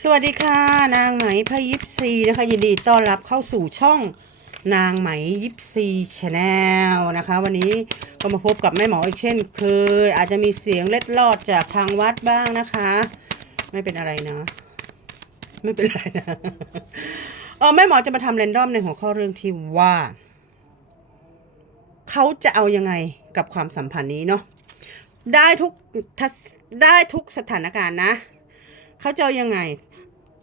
สวัสดีค่ะ นางไหมพยิปซีนะคะยินดีต้อนรับเข้าสู่ช่องนางไหมยิปซีชาแนลนะคะ วันนี้ก็มาพบกับแม่หมออีกเช่นเคยอาจจะมีเสียงเล็ดลอดจากทางวัดบ้างนะคะ ไม่เป็นอะไรนะ ไม่เป็นไรนะเออแม่หมอจะมาทำเรนดอมในหัวข้อเรื่องที่ว่า เขาจะเอายังไงกับความสัมพันธ์นี้เนาะได้ทุกทัศได้ทุกสถานการณ์นะ เขาจะเอยังไง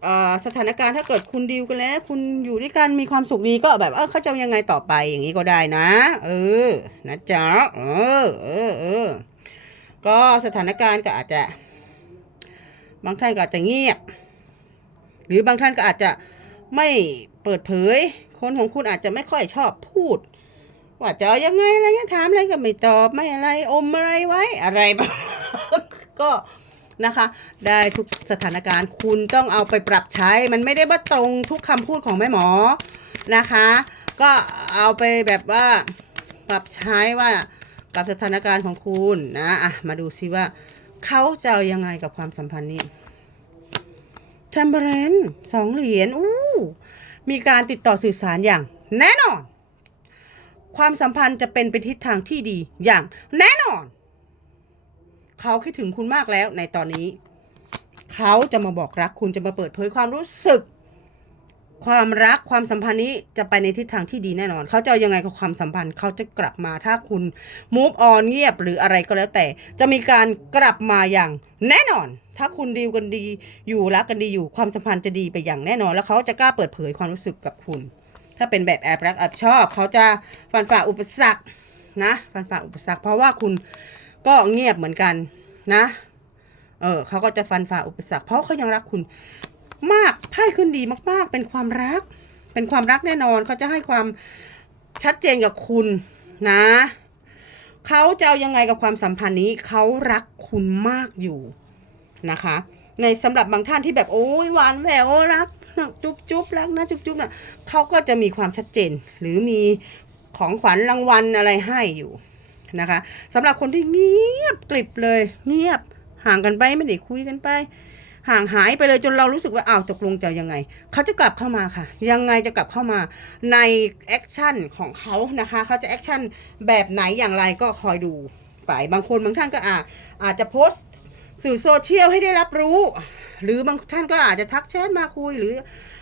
เอ่อสถานการณ์ถ้าเกิดคุณดีลกันแล้ว คุณอยู่ด้วยกันมีความสุขดีก็แบบ เออเขาจะเอยังไงต่อไปอย่างนี้ก็ได้นะ เออ นะจ๊ะเออเออเออก็สถานการณ์ก็อาจจะ บางท่านก็อาจจะเงียบ หรือบางท่านก็อาจจะไม่เปิดเผย คนของคุณอาจจะไม่ค่อยชอบพูด ว่าจะเอยังไงอะไรเงี้ยถามอะไรก็ไม่ตอบไม่อะไรอมอะไรไว้ อะไรบ้างก็ นะคะ ได้ทุกสถานการณ์คุณต้องเอาไปปรับใช้ มันไม่ได้ว่าตรงทุกคำพูดของแม่หมอนะคะ ก็เอาไปแบบว่าปรับใช้ว่ากับสถานการณ์ของคุณนะอะมาดูซิว่าเขาจะยังไงกับความสัมพันธ์นี้แชมเบอร์เลนสองเหรียญอู้มีการติดต่อสื่อสารอย่างแน่นอน ความสัมพันธ์จะเป็นไปทิศทางที่ดีอย่างแน่นอน เขาคิดถึงคุณมากแล้วในตอนนี้ เขาจะมาบอกรักคุณจะมาเปิดเผยความรู้สึก ความรักความสัมพันธ์นี้จะไปในทิศทางที่ดีแน่นอน เขาจะยังไงกับความสัมพันธ์ เขาจะกลับมาถ้าคุณ move on เงียบหรืออะไรก็แล้วแต่ จะมีการกลับมาอย่างแน่นอน ถ้าคุณดีลกันดี อยู่รักกันดีอยู่ความสัมพันธ์จะดีไปอย่างแน่นอน แล้วเขาจะกล้าเปิดเผยความรู้สึกกับคุณ ถ้าเป็นแบบแอบรักแอบชอบ เขาจะฟันฝ่าอุปสรรคนะฟันฝ่าอุปสรรคเพราะว่าคุณ ก็เงียบเหมือนกันนะ เออเขาก็จะฟันฝ่าอุปสรรค เพราะเขายังรักคุณ มากไพ่ขึ้นดีมาก ๆ เป็นความรัก เป็นความรักแน่นอนเขาจะให้ความชัดเจนกับคุณนะเขาจะเอายังไงกับความสัมพันธ์นี้เขารักคุณมากอยู่นะคะ ในสำหรับบางท่านที่แบบโอ้ยหวานแหววรักจุ๊บจุ๊บรักนะจุ๊บจุ๊บนะเขาก็จะมีความชัดเจน หรือมีของขวัญรางวัลอะไรให้อยู่ นะคะสำหรับคนที่เงียบกริบเลย เงียบห่างกันไปไม่ได้คุยกันไป ห่างหายไปเลยจนเรารู้สึกว่าอ้าวตกลงจะยังไง เขาจะกลับเข้ามาค่ะ ยังไงจะกลับเข้ามาในแอคชั่นของเขานะคะเขาจะแอคชั่นแบบไหนอย่างไรก็คอยดูไปบางคนบางท่านก็อาจอาจจะโพสต์สื่อโซเชียลให้ได้รับรู้ หรือบางท่านก็อาจจะทักแชทมาคุยหรือ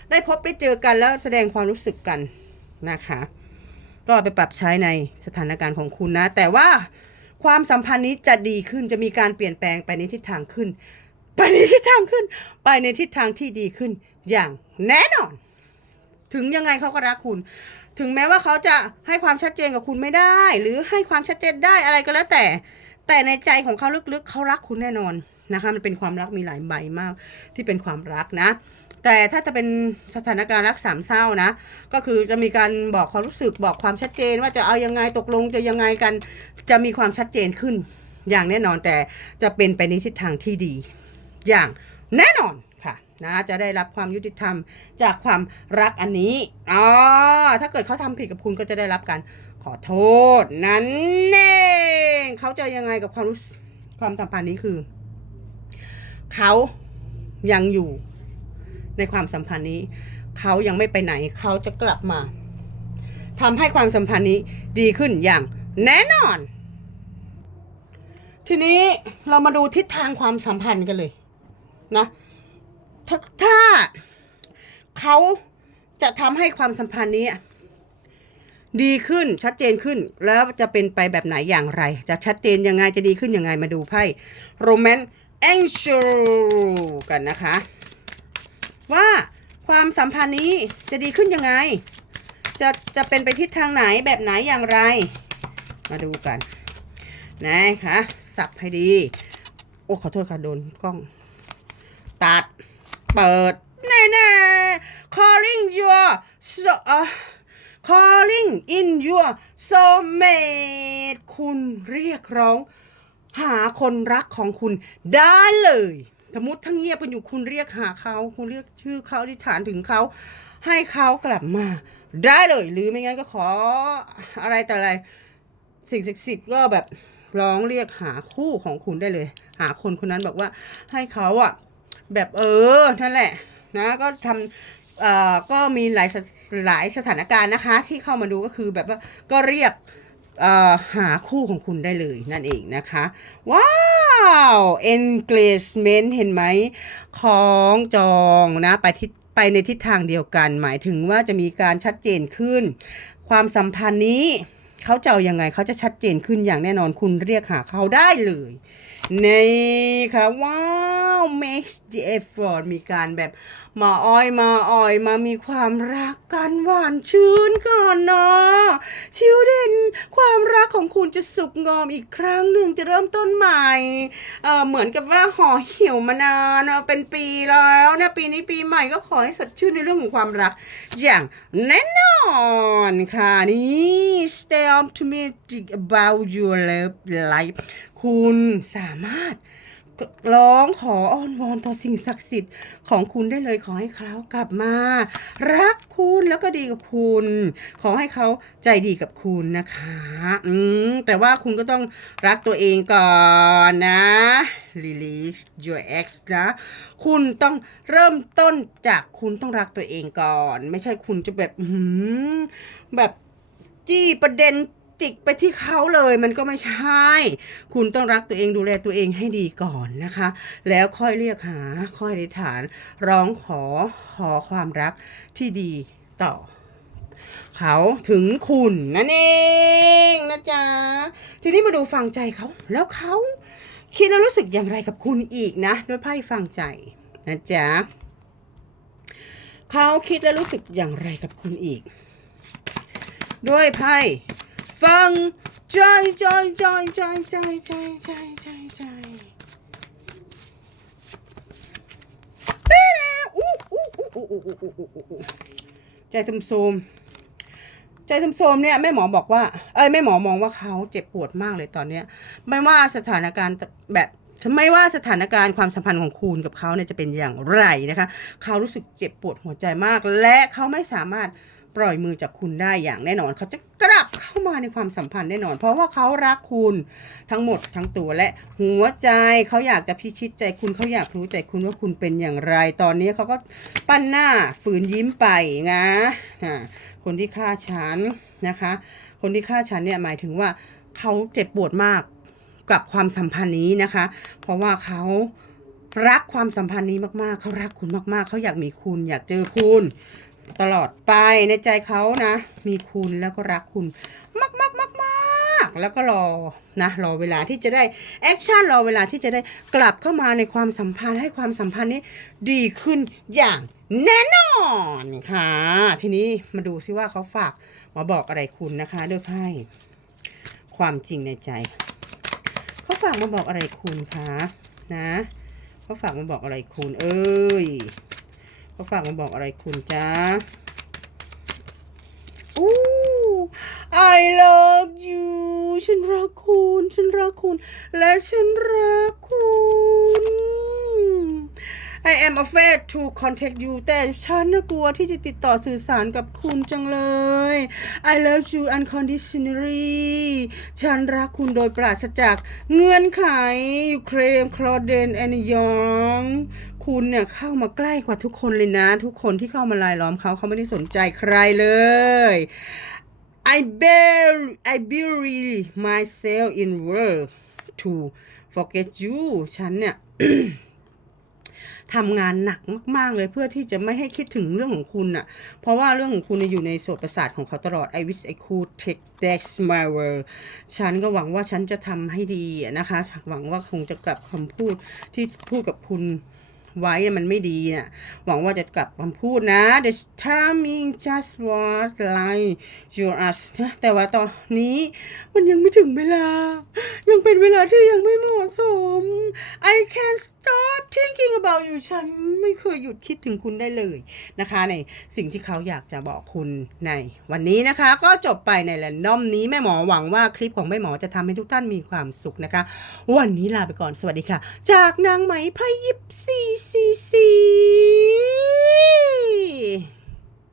ได้พบได้เจอกันแล้วแสดงความรู้สึกกันนะคะ ก็ไปปรับใช้ในสถานการณ์ของคุณนะ แต่ว่าความสัมพันธ์นี้จะดีขึ้นจะมีการเปลี่ยนแปลงไปในทิศทางขึ้น ไปในทิศทางขึ้น ไปในทิศทางที่ดีขึ้นอย่างแน่นอน ถึงยังไงเขาก็รักคุณ ถึงแม้ว่าเขาจะให้ความชัดเจนกับคุณไม่ได้ หรือให้ความชัดเจนได้อะไรก็แล้วแต่ แต่ในใจของเขาลึกๆ เขารักคุณแน่นอนนะคะมันเป็นความรักมีหลายใบมากที่เป็นความรักนะ แต่ถ้าจะเป็นสถานการณ์รักสามเศร้านะ ก็คือจะมีการบอกความรู้สึกบอกความชัดเจน ว่าจะเอายังไงตกลงจะยังไงกันจะมีความชัดเจนขึ้น อย่างแน่นอนแต่จะเป็นไปในทิศทางที่ดี อย่างแน่นอนค่ะนะจะได้รับความยุติธรรมจากความรักอันนี้อ๋อถ้าเกิดเขาทำผิดกับคุณก็จะได้รับการขอโทษนั้นเองเขาจะยังไงกับความรู้ความสัมพันธ์นี้คือเขายังอยู่ ในความสัมพันธ์นี้ เขายังไม่ไปไหนเขาจะกลับมาทำให้ความสัมพันธ์นี้ดีขึ้นอย่างแน่นอน ทีนี้เรามาดูทิศทางความสัมพันธ์กันเลยนะถ้าถ้าเขาจะทำให้ความสัมพันธ์นี้ดีขึ้นชัดเจนขึ้นแล้วจะเป็นไปแบบไหนอย่างไร จะชัดเจนยังไงจะดีขึ้นยังไงมาดูไพ่โรแมนต์แองเชกันนะคะ ว่าความสัมพันธ์นี้จะดีขึ้นยังไง จะจะเป็นไปทิศทางไหนแบบไหนอย่างไร มาดูกันนะคะสับให้ดี โอ้ขอโทษค่ะโดนกล้อง ตัด เปิด แน่แน่ๆ calling your so uh, calling in your soulmate คุณเรียกร้อง หาคนรักของคุณได้เลย สมมติทั้งเงียบกันอยู่คุณเรียกหาเขาคุณเรียกชื่อเขาที่ฐานถึงเขาให้เขากลับมา ได้เลย หรือไม่งั้นก็ขออะไรแต่อะไร สิ่งศักดิ์สิทธิ์ก็แบบร้องเรียกหาคู่ของคุณได้เลย หาคนคนนั้นบอกว่าให้เขาอะแบบเออนั่นแหละ นะก็ทำเอ่อก็มีหลายหลายสถานการณ์นะคะ ที่เข้ามาดูก็คือแบบว่าก็เรียก หาคู่ของคุณได้เลยนั่นเองนะคะ ว้าว engagement เห็นไหมของจองนะ ไปทิศไปในทิศทางเดียวกัน หมายถึงว่าจะมีการชัดเจนขึ้น ความสัมพันธ์นี้เขาจะเอายังไงเขาจะชัดเจนขึ้นอย่างแน่นอนคุณเรียกหาเขาได้เลยในค่ะว้าว makes the effort มีการแบบ มาอ้อยมาอ่อยมามีความรักกันหวานชื่นก่อนเนาะชิวเด่นความรักของคุณจะสุกงอมอีกครั้งหนึ่งจะเริ่มต้นใหม่เอ่อเหมือนกับว่าห่อเหี่ยวมานานเนอะเป็นปีแล้วนะปีนี้ปีใหม่ก็ขอให้สดชื่นในเรื่องของความรัก อย่างแน่นอนค่ะนี่ stay optimistic about your love life คุณสามารถ ร้องขออ้อนวอนต่อสิ่งศักดิ์สิทธิ์ของคุณได้เลยขอให้เขากลับมา รักคุณแล้วก็ดีกับคุณ ขอให้เขาใจดีกับคุณนะคะอืมแต่ว่าคุณก็ต้องรักตัวเองก่อนนะ release your ex นะ คุณต้องเริ่มต้นจากคุณต้องรักตัวเองก่อน ไม่ใช่คุณจะแบบแบบจี้ประเด็น จิกไปที่เขาเลยมันก็ไม่ใช่ คุณต้องรักตัวเองดูแลตัวเองให้ดีก่อนนะคะ แล้วค่อยเรียกหาค่อยอธิฐาน ร้องขอขอความรักที่ดีต่อ เขาถึงคุณนั่นเองนะจ๊ะ ทีนี้มาดูฟังใจเขา แล้วเขาคิดแล้วรู้สึกอย่างไรกับคุณอีกนะ ด้วยไพ่ฟังใจนะจ๊ะเขาคิดแล้วรู้สึกอย่างไรกับคุณอีก ด้วยไพ่ ฟังใจใจใจใจใจใจใจใจใจเต้อู้อู้อู้อู้อู้อู้อู้อู้อู้ใจซึมซูมใจซึมโทรมเนี่ยแม่หมอบอกว่า เอ้ยแม่หมอมองว่าเขาเจ็บปวดมากเลยตอนเนี้ย ไม่ว่าสถานการณ์แบบไม่ว่าสถานการณ์ความสัมพันธ์ของคุณกับเขาเนี่ยจะเป็นอย่างไรนะคะ เขารู้สึกเจ็บปวดหัวใจมาก และเขาไม่สามารถ ปล่อยมือจากคุณได้อย่างแน่นอน เขาจะกลับเข้ามาในความสัมพันธ์แน่นอน เพราะว่าเขารักคุณทั้งหมดทั้งตัวและหัวใจเขาอยากจะพิชิตใจคุณเขาอยากรู้ใจคุณว่าคุณเป็นอย่างไร ตอนนี้เขาก็ปั้นหน้าฝืนยิ้มไปนะคนที่ฆ่าฉันนะคะ คนที่ฆ่าฉันเนี่ยหมายถึงว่าเขาเจ็บปวดมากกับความสัมพันธ์นี้นะคะ เพราะว่าเขารักความสัมพันธ์นี้มากๆ เขารักคุณมากๆ เขาอยากมีคุณ อยากเจอคุณ ตลอดไปในใจเขานะ มีคุณแล้วก็รักคุณ มากมากมากมากแล้วก็รอนะรอเวลาที่จะได้แอคชั่นรอเวลาที่จะได้กลับเข้ามาในความสัมพันธ์ให้ความสัมพันธ์นี้ดีขึ้นอย่างแน่นอนค่ะ ทีนี้มาดูซิว่าเขาฝากมาบอกอะไรคุณนะคะด้วยไพ่ความจริงในใจ เขาฝากมาบอกอะไรคุณคะนะเขาฝากมาบอกอะไรคุณ เอ้ย เขาฝากมาบอกอะไรคุณจ้าอู้ I love you ฉันรักคุณ ฉันรักคุณ และฉันรักคุณ I am afraid to contact you แต่ฉันน่ะกลัวที่จะติดต่อสื่อสารกับคุณจังเลย I love you unconditionally ฉันรักคุณโดยปราศจากเงื่อนไข You claim Claudine and Young คุณเนี่ยเข้ามาใกล้กว่าทุกคนเลยนะ ทุกคนที่เข้ามาลายล้อมเขาเขาไม่ได้สนใจใครเลย I bear I bury myself in work to forget you ฉันเนี่ย ทำงานหนักมาก ๆ เลยเพื่อที่จะไม่ให้คิดถึงเรื่องของคุณอะเพราะว่าเรื่องของคุณอยู่ในโสตประสาทของเขาตลอด I wish I could take back my word ฉันก็หวังว่าฉันจะทำให้ดีนะคะหวังว่าคงจะกลับคำพูดที่พูดกับคุณ ไว้มันไม่ดีน่ะหวังว่าจะกลับคำพูดนะ The timing just was like you us นะแต่ว่าตอนนี้มันยังไม่ถึงเวลา ยังเป็นเวลาที่ยังไม่เหมาะสม I can't stop thinking about you ฉันไม่เคยหยุดคิดถึงคุณได้เลยนะคะ ในสิ่งที่เขาอยากจะบอกคุณในวันนี้นะคะ ก็จบไปในแรนดอมนี้แม่หมอหวังว่าคลิปของแม่หมอจะทำให้ทุกท่านมีความสุขนะคะ วันนี้ลาไปก่อนสวัสดีค่ะ จากนางไหมพยิบซีซีซี